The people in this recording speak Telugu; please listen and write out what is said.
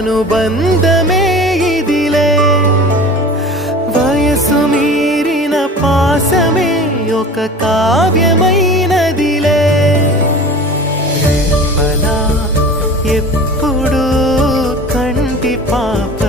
అనుబంధమే ఇదిలే వయసు మీరిన పాసమే ఒక కావ్యమైనదిలే రేపలా ఎప్పుడు కంటి పాప